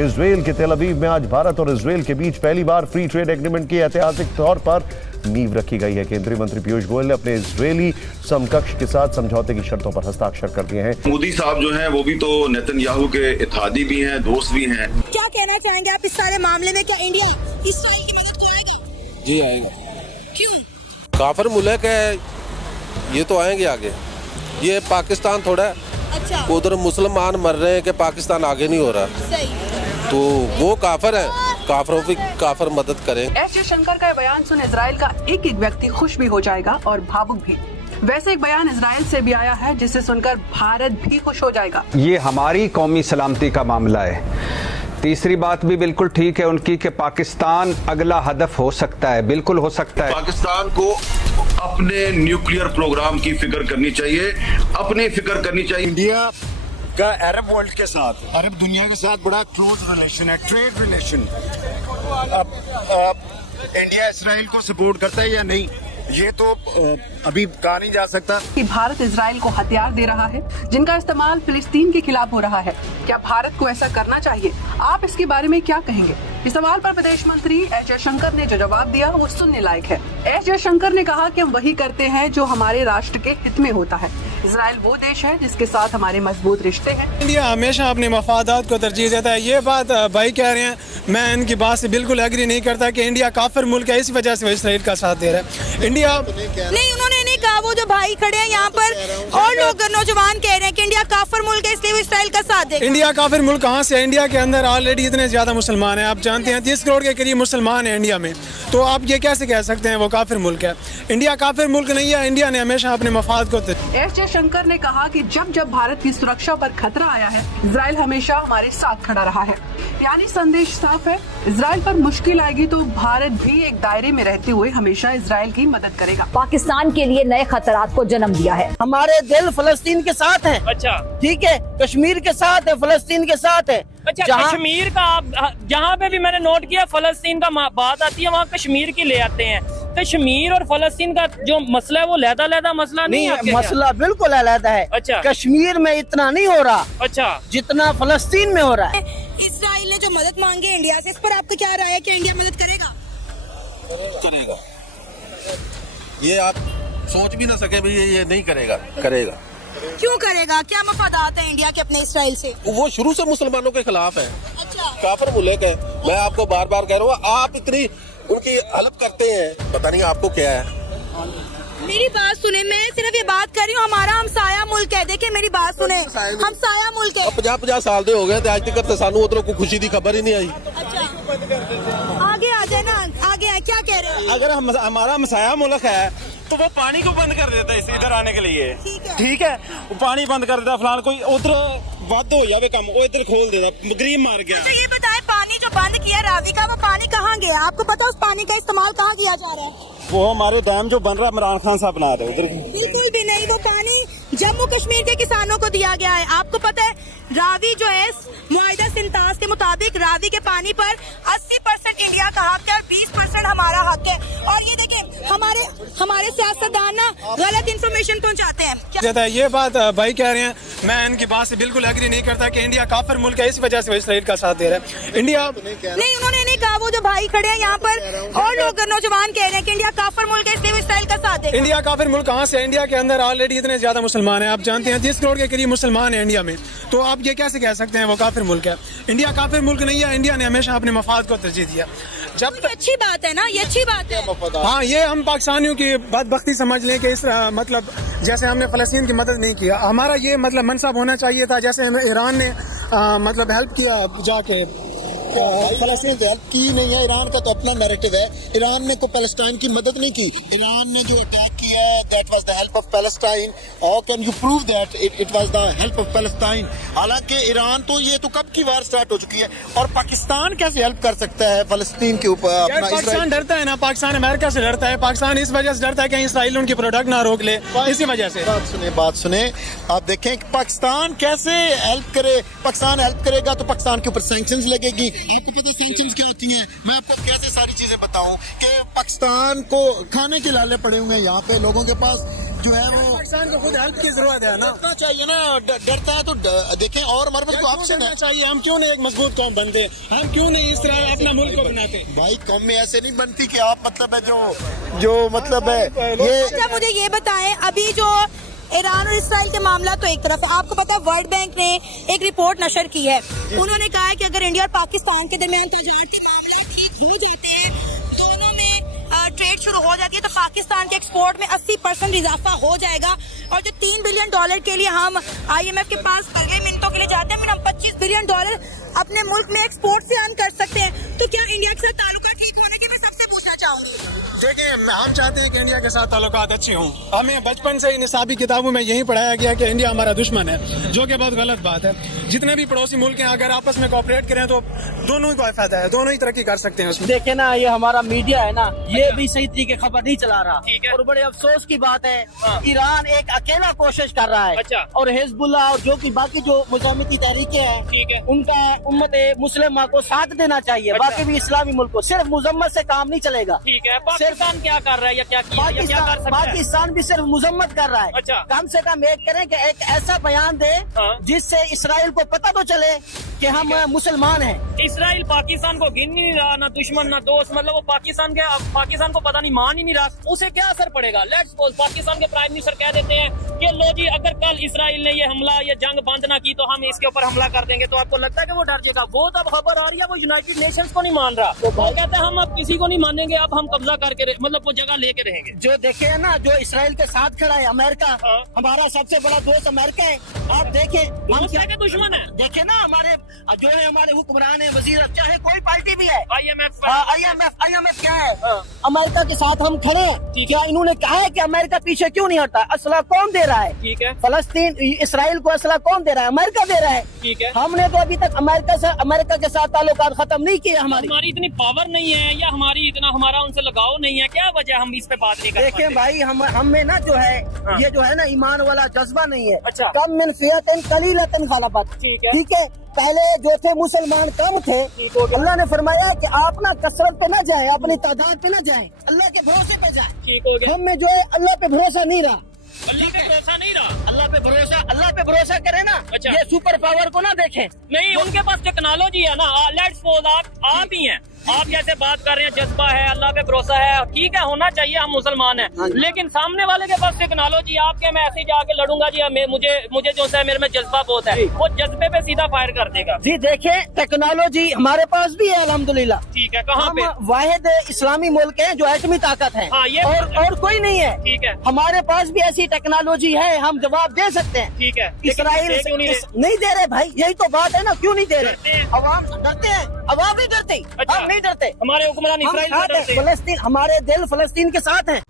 Israel के तेल अवीव में आज भारत और इजराइल के बीच पहली बार फ्री ट्रेड एग्रीमेंट की ऐतिहासिक तौर पर नींव रखी गई है। केंद्रीय मंत्री पीयूष गोयल ने अपने इजरायली समकक्ष के साथ समझौते की शर्तों पर हस्ताक्षर कर दिए हैं। मोदी साहब जो हैं वो भी तो नेतन्याहू के इत्तेहादी भी हैं, दोस्त भी हैं। क्या कहना चाहेंगे आप इस सारे मामले में? क्या इंडिया इजराइल की मदद को आएगा? जी आएगा। क्यों? काफिर मुल्क है, ये तो आएंगे आगे। ये पाकिस्तान थोड़ा अच्छा, उधर मुसलमान मर रहे हैं कि पाकिस्तान आगे नहीं हो रहा, सही। तो वो काफिर है, काफिरों की काफिर मदद करें। एस जयशंकर का बयान सुन इजराइल का एक एक व्यक्ति खुश भी हो जाएगा और भावुक भी। वैसे एक बयान इजराइल से भी आया है जिसे सुनकर भारत भी खुश हो जाएगा। ये हमारी कौमी सलामती का मामला है। तीसरी बात भी बिल्कुल ठीक है उनकी कि पाकिस्तान अगला हदफ हो सकता है, बिल्कुल हो सकता है। पाकिस्तान को अपने न्यूक्लियर प्रोग्राम की फिक्र करनी चाहिए, अपनी फिक्र करनी चाहिए। इंडिया का अरब वर्ल्ड के साथ, अरब दुनिया के साथ बड़ा क्लोज रिलेशन है, ट्रेड रिलेशन। अब इंडिया इजराइल को सपोर्ट करता है या नहीं, ये तो अभी कहा नहीं जा सकता। कि भारत इजराइल को हथियार दे रहा है जिनका इस्तेमाल फिलिस्तीन के खिलाफ हो रहा है। क्या भारत को ऐसा करना चाहिए? आप इसके बारे में क्या कहेंगे? इस सवाल पर विदेश मंत्री एस जयशंकर ने जो जवाब दिया वो सुनने लायक है। एस जयशंकर ने कहा कि हम वही करते हैं जो हमारे राष्ट्र के हित में होता है। इजराइल वो देश है जिसके साथ हमारे मजबूत रिश्ते हैं। इंडिया हमेशा अपने मफादात को तरजीह देता है। ये बात भाई कह रहे हैं, मैं इनकी बात से बिल्कुल एग्री नहीं करता कि इंडिया काफिर मुल्क है, इस वजह से वो इजराइल का साथ दे रहा है। इंडिया नहीं, उन्होंने नहीं कहा। वो जो भाई खड़े हैं यहाँ पर और लोग नौजवान कह रहे हैं कि इंडिया काफिर मुल्क है इसलिए वो इजराइल का साथ देगा। इंडिया काफिर मुल्क कहाँ से? इंडिया के अंदर ऑलरेडी इतने ज्यादा मुसलमान हैं, आप जानते हैं 30 करोड़ के करीब मुसलमान हैं इंडिया में, तो आप ये कैसे कह सकते हैं वो काफिर मुल्क है? इंडिया काफिर मुल्क नहीं है। इंडिया ने हमेशा अपने मफाद को। एस जयशंकर ने कहा कि जब जब भारत की सुरक्षा पर खतरा आया है इजराइल हमेशा हमारे साथ खड़ा रहा है। यानी संदेश साफ है, इजराइल पर मुश्किल आएगी तो भारत भी एक दायरे में रहते हुए हमेशा इजराइल की मदद करेगा। पाकिस्तान के लिए नए खतरात को जन्म दिया है। हमारे दिल फलस्तीन के साथ है। अच्छा, ठीक है, कश्मीर के साथ है, फलस्तीन के साथ है। अच्छा, कश्मीर का आप जहाँ पे भी मैंने नोट किया फलस्तीन का बात आती है, वहाँ कश्मीर की ले आते हैं। कश्मीर और फलस्तीन का जो मसला है वो लहदा मसला नहीं है। मसला बिल्कुल अलग है। अच्छा, कश्मीर में इतना नहीं हो रहा, अच्छा, जितना फलस्तीन में हो रहा है। इजराइल ने जो मदद मांगी है इंडिया से, इस पर आपका क्या राय है कि इंडिया मदद करेगा? करेगा। ये आप सोच भी ना सके भाई ये नहीं करेगा। करेगा। क्यों करेगा? क्या मफादात है इंडिया के अपने इजराइल से? वो शुरू से मुसलमानों के खिलाफ है। अच्छा, काफिर मुल्क है। मैं आपको बार बार कह रहा हूँ, आप इतनी उनकी हेल्प करते हैं, पता नहीं आपको क्या है। मेरी बात सुने, मैं सिर्फ ये बात कर रही हूँ, हमारा हमसाया मुल्क है। देखिए मेरी बात सुने, हमसाया मुल्क है। 50 साल दे हो गए आज तक सानू उधर को खुशी की खबर ही नहीं आई। अच्छा, आगे आ जाए ना, आगे आए। क्या कह रहे हैं? अगर हमारा हमसाया मुल्क है तो वो पानी को बंद कर देता है इधर आने के लिए। ठीक है, वो पानी बंद कर देता, फलान कोई उधर वाद हो जावे कम, वो इधर खोल देता, गरीब मार गया। अच्छा, ये बताए पानी जो बंद किया रावी का, वो पानी कहाँ गया? आपको पता उस पानी का इस्तेमाल कहाँ किया जा रहा है? वो हमारे डैम जो बन रहा है इमरान खान साहब बना रहे उधर। बिल्कुल भी नहीं, वो पानी जम्मू कश्मीर के किसानों को दिया गया है। आपको पता है रावी जो है मुआहिदा सिंतास के मुताबिक रावी के पानी पर 80% इंडिया का हक है और 20% हमारा हक है। और ये देखें हमारे सियासतदान ना गलत इन्फॉर्मेशन पहुंचाते हैं। ये बात भाई कह रहे हैं, मैं इनकी बात से बिल्कुल एग्री नहीं करता कि इंडिया काफिर मुल्क है, इस वजह से वो इजराइल का साथ दे रहा है। इंडिया नहीं, उन्होंने नहीं कहा। वो जो भाई खड़े हैं यहाँ पर और लोग नौजवान कह रहे हैं कि इंडिया काफिर मुल्क है इसलिए वो इजराइल का साथ देगा। इंडिया काफिर मुल्क कहाँ से? इंडिया के अंदर ऑलरेडी इतने ज्यादा मुसलमान हैं, आप जानते हैं 30 करोड़ के करीब मुसलमान हैं इंडिया में, तो आप ये कैसे कह सकते हैं वो काफिर मुल्क है? इंडिया काफिर मुल्क नहीं है। इंडिया ने हमेशा अपने मफाद को तरजीह दिया। जब तक अच्छी बात है ना, ये अच्छी बात है। हाँ, ये हम पाकिस्तानियों की बदबख्ती समझ लें कि इस मतलब जैसे हमने फलस्तीन की मदद नहीं किया, हमारा ये मतलब मनसब होना चाहिए था। जैसे ईरान ने मतलब हेल्प किया जाके, फलस्तीन तो हेल्प की नहीं है। ईरान का तो अपना नैरेटिव है। ईरान ने को पैलेस्टाइन की मदद नहीं की। ईरान ने जो अटैक किया है that was the help of Palestine. How can you prove that it was the help of Palestine? हालांकि ईरान तो ये तो कब की वार स्टार्ट हो चुकी है, और पाकिस्तान कैसे हेल्प कर सकता है फलस्तीन के ऊपर? पाकिस्तान डरता है ना, पाकिस्तान अमेरिका से डरता है। पाकिस्तान इस वजह से डरता है कि इसराइल उनकी प्रोडक्ट ना रोक ले, इसी वजह से। बात सुने, आप देखें कि पाकिस्तान कैसे हेल्प करे। पाकिस्तान हेल्प करेगा तो पाकिस्तान के ऊपर सैंक्शंस लगेगी। आपको पता सैंक्शंस क्या होती हैं? मैं आपको कैसे सारी चीजें बताऊं कि पाकिस्तान को खाने के लाले पड़े हुए हैं यहाँ पे लोगों के पास। जो है वो पाकिस्तान को खुद हेल्प की जरूरत है ना, डरना चाहिए ना, डरता है तो देखें और हमारे पास कोई ऑप्शन है चाहिए। हम क्यों नहीं एक मजबूत कौम बनते, हम क्यों नहीं इस तरह अपना मुल्क को बनाते। भाई कौम में ऐसे नहीं बनती कि आप मतलब है जो मतलब है ये। अच्छा मुझे ये बताएं, अभी जो ईरान और इसराइल के मामला तो एक तरफ है, आपको पता है वर्ल्ड बैंक ने एक रिपोर्ट नशर की है, उन्होंने कहा है कि अगर इंडिया और पाकिस्तान के दरमियान तजारत के मामले ठीक हो जाते हैं, दोनों में ट्रेड शुरू हो जाती है, तो पाकिस्तान के एक्सपोर्ट में 80% इजाफा हो जाएगा। और जो $3 बिलियन के लिए हम IMF के पास 15 मिनटों के लिए जाते हैं, हम $25 बिलियन अपने मुल्क में एक्सपोर्ट से अर्न कर सकते हैं। तो क्या इंडिया के साथ ताल्लुकात ठीक होने के, मैं सबसे पूछना चाहूंगी। देखिए हम चाहते हैं कि इंडिया के साथ ताल्लुकात अच्छे हों। हमें बचपन से ही निसाबी किताबों में यही पढ़ाया गया कि इंडिया हमारा दुश्मन है, जो कि बहुत गलत बात है। जितने भी पड़ोसी मुल्क हैं अगर आपस में कोऑपरेट करें तो दोनों को फायदा है, दोनों ही तरक्की कर सकते हैं उसमें। देखे ना, ये हमारा मीडिया है ना, ये भी सही तरीके खबर नहीं चला रहा, और बड़े अफसोस की बात है, ईरान एक अकेला कोशिश कर रहा है, और हिजबुल्लाह और जो की बाकी जो मुजाहिदी तहरीकें हैं, उनका उम्मत मुस्लिम को साथ देना चाहिए। बाकी भी इस्लामी मुल्क को सिर्फ मुजम्मत से काम नहीं चलेगा। ठीक है, पाकिस्तान क्या कर रहा है या क्या किया या क्या कर सकता है? पाकिस्तान भी सिर्फ मुजम्मत कर रहा है। अच्छा। कम से कम एक करें कि एक ऐसा बयान दे जिससे इसराइल को पता तो चले कि हम मुसलमान हैं। इसराइल पाकिस्तान को गिन नहीं रहा, ना दुश्मन ना दोस्त, मतलब वो पाकिस्तान को पता नहीं, मान ही नहीं रहा, उसे क्या असर पड़ेगा? लेट्स सपोज पाकिस्तान के प्राइम मिनिस्टर कह देते हैं कि लो जी अगर कल इसराइल ने ये हमला, ये जंग बंद ना की तो हम इसके ऊपर हमला कर देंगे, तो आपको लगता है कि वो डर जाएगा? वो तब खबर आ रही है वो यूनाइटेड नेशंस को नहीं मान रहा, वो कहता है हम अब किसी को नहीं मानेंगे, अब हम कब्जा करके मतलब वो जगह लेके रहेंगे। जो देखे है ना, जो इसराइल के साथ खड़ा है अमेरिका, हमारा सबसे बड़ा दोस्त अमेरिका है। आप देखें हम क्या दुश्मन है, देखे ना हमारे जो है हमारे हुक्मरान है, वजीर, चाहे कोई पार्टी भी है, IMF क्या है, अमेरिका के साथ हम खड़े हैं। क्या इन्होंने कहा है कि अमेरिका पीछे क्यों नहीं हटता? असला कौन दे रहा है? ठीक है, फलस्तीन इसराइल को असला कौन दे रहा है? अमेरिका दे रहा है। ठीक है, हमने तो अभी तक अमेरिका के साथ ताल्लुकात खत्म नहीं किए। हमारी इतनी पावर नहीं है या हमारा उनसे लगाव नहीं है, क्या वजह हम इस पे बात नहीं कर देखें पाते? भाई, हमें ना जो है ये जो है ना ईमान वाला जज्बा नहीं है। अच्छा। कम मिन फियतिन कलीलतिन गलबत। ठीक है, ठीक है, पहले जो थे मुसलमान कम थे, अल्लाह ने फरमाया है कि आप ना कसरत पे ना जाए, अपनी तादाद पे ना जाए, अल्लाह के भरोसे पे जाए। ठीक हो गया। हम में जो है अल्लाह पे भरोसा नहीं रहा, अल्लाह पे भरोसा नहीं रहा, अल्लाह पे भरोसा करे ना। अच्छा। ये सुपर पावर को ना देखें। नहीं, उनके पास टेक्नोलॉजी है ना। लेट्स सपोज आप ही हैं, आप जैसे बात कर रहे हैं, जज्बा है, अल्लाह पे भरोसा है, ठीक है, होना चाहिए, हम मुसलमान हैं, लेकिन सामने वाले के पास टेक्नोलॉजी, आपके मैं ऐसे ही जाके लड़ूंगा जी, मुझे जो है मेरे में जज्बा बहुत है, वो जज्बे पे सीधा फायर कर देगा। जी देखें, टेक्नोलॉजी हमारे पास भी है अल्हम्दुलिल्लाह। ठीक है, कहाँ पे? वाहिद इस्लामी मुल्क है जो एटमी ताकत है। हाँ, ये और कोई नहीं है। ठीक है, हमारे पास भी ऐसी टेक्नोलॉजी है, हम जवाब दे सकते हैं। ठीक है, इसराइल नहीं दे रहे भाई, यही तो बात है ना, क्यों नहीं दे रहे? अवाम डरते हैं, अवाम नहीं डरते। हम नहीं डरते, हमारे हुक्मरान इसराइल से डरते हैं। फलस्तीन, हमारे दिल फलस्तीन के साथ हैं।